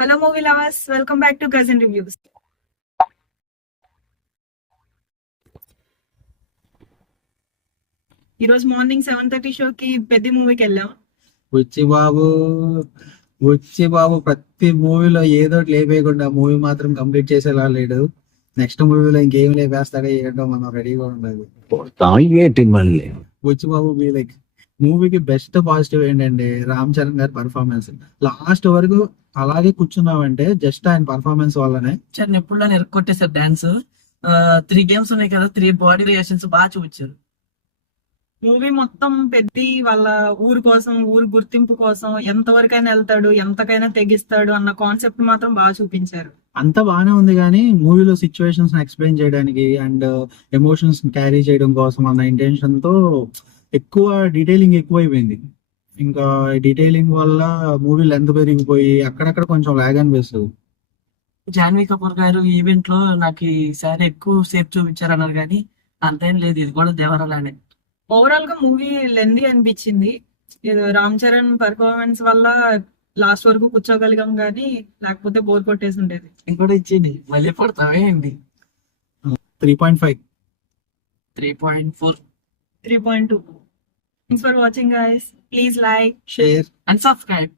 Hello movie lovers, welcome back to cousin reviews. ఈ రోజు morning 7:30 షోకి పెద్ద మూవీకి వెళ్ళాం. వచ్చి బాబు వచ్చి బాబు ప్రతి మూవీలో ఏదో ఒకటి లేపేయకుండా మూవీ మాత్రం కంప్లీట్ చేసేలా లేడు. నెక్స్ట్ మూవీలో ఇంకేం లేపేస్తాడో ఏంటో మనం రెడీగా ఉండాలి. వచ్చి బాబు బీ లైక్ మూవీకి బెస్ట్ పాజిటివ్ ఏంటంటే రామ్ చరణ్ గారి పర్ఫార్మెన్స్. లాస్ట్ వరకు అలాగే కూర్చున్నామంటే జస్ట్ ఆయన పర్ఫార్మెన్స్ వల్లనే. చరణ్ ఎప్పుడు ఎరగొట్టేసారు డాన్స్. 3 గేమ్స్ ఉన్నాయి కదా, 3 బాడీ రియాక్షన్స్ బాగా చూపించారు. మూవీ మొత్తం పెద్ద వాళ్ళ ఊరు కోసం, ఊరు గుర్తింపు కోసం ఎంతవరకైనా వెళ్తాడు, ఎంతకైనా తెగిస్తాడు అన్న కాన్సెప్ట్ మాత్రం బాగా చూపించారు. అంతా బాగానే ఉంది కానీ మూవీలో సిచ్యువేషన్స్ ఎక్స్ప్లెయిన్ చేయడానికి అండ్ ఎమోషన్స్ క్యారీ చేయడం కోసం అన్న ఇంటెన్షన్ తో ఎక్కువ డీటెయిలింగ్ ఎక్కువైపోయింది. ఇంకా డీటెయిలింగ్ వల్ల మూవీ లెంత్ పెరిగిపోయి అక్కడక్కడ కొంచెం లాగ్ అనిపిస్తుంది. జాన్వీ కపూర్ గారు ఈవెంట్ లో నాకు ఈసారి ఎక్కువ సేపు చూపించారన్నారు కానీ అంతేం లేదు, ఇది కూడా దేవరలానే. ఓవరాల్ గా మూవీ లెందీ అనిపించింది. ఇది రామ్ చరణ్ పర్ఫార్మెన్స్ వల్ల లాస్ట్ వరకు కూర్చోగలిగాం కానీ లేకపోతే బోర్ కొట్టేసి ఉండేది. ఇంకోటి ఇచ్చింది మళ్ళీ పడతావే అండి. 3.5 3.4 3.2. Thanks for watching guys. Please like, share and subscribe.